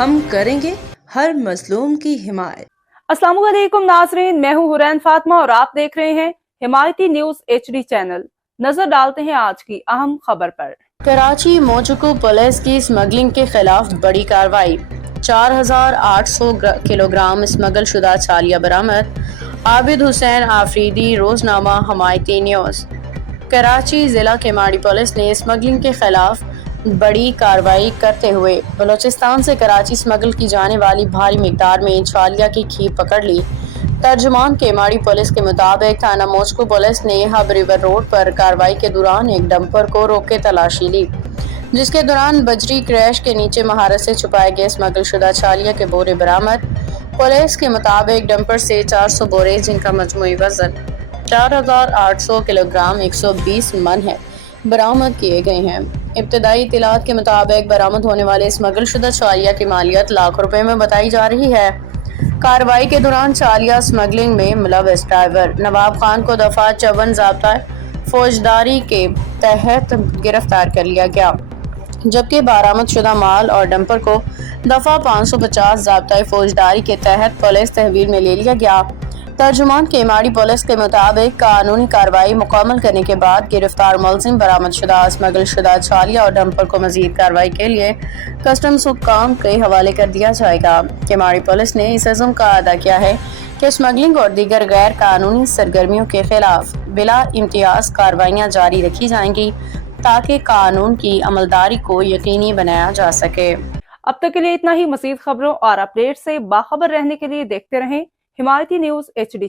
ہم کریں گے ہر مظلوم کی حمایت۔ السلام علیکم ناظرین، میں ہوں حورین فاطمہ اور آپ دیکھ رہے ہیں حمایتی نیوز HD چینل۔ نظر ڈالتے ہیں آج کی اہم خبر پر۔ کراچی موجوکو پولیس کی اسمگلنگ کے خلاف بڑی کارروائی، 4800 کلو گرام اسمگل شدہ چھالیاں برآمد۔ عابد حسین آفریدی، روزنامہ حمایتی نیوز۔ کراچی ضلع کیماڑی پولیس نے اسمگلنگ کے خلاف بڑی کارروائی کرتے ہوئے بلوچستان سے کراچی اسمگل کی جانے والی بھاری مقدار میں چھالیاں کی کھیپ پکڑ لی۔ ترجمان کیماڑی پولیس کے مطابق تھانہ موجوکو پولیس نے ہب ریور روڈ پر کارروائی کے دوران ایک ڈمپر کو روک کے تلاشی لی، جس کے دوران بجری کریش کے نیچے مہارت سے چھپائے گئے اسمگل شدہ چھالیاں کے بورے برآمد۔ پولیس کے مطابق ڈمپر سے 400 بورے جن کا مجموعی وزن 4800 کلو گرام 120 من ہے برآمد کیے گئے ہیں۔ ابتدائی اطلاعات کے مطابق برآمد ہونے والے اسمگل شدہ چھالیاں کی مالیت لاکھ روپے میں بتائی جا رہی ہے۔ کارروائی کے دوران چھالیاں اسمگلنگ میں ملوث ڈرائیور نواب خان کو دفعہ 54 ضابطہ فوجداری کے تحت گرفتار کر لیا گیا، جبکہ برآمد شدہ مال اور ڈمپر کو دفعہ 550 ضابطہ فوجداری کے تحت پولیس تحویل میں لے لیا گیا۔ ترجمان کیماڑی پولیس کے مطابق قانونی کارروائی مکمل کرنے کے بعد گرفتار ملزم برآمد شدہ اسمگل شدہ چھالیاں اور ڈمپر کو مزید کارروائی کے لیے کسٹمز حکام کے حوالے کر دیا جائے گا۔ کیماڑی پولیس نے اس عزم کا اعادہ کیا ہے کہ اسمگلنگ اور دیگر غیر قانونی سرگرمیوں کے خلاف بلا امتیاز کارروائیاں جاری رکھی جائیں گی تاکہ قانون کی عملداری کو یقینی بنایا جا سکے۔ اب تک کے لیے اتنا ہی۔ مزید خبروں اور اپڈیٹ سے باخبر رہنے کے لیے دیکھتے رہیں حمایتی نیوز HD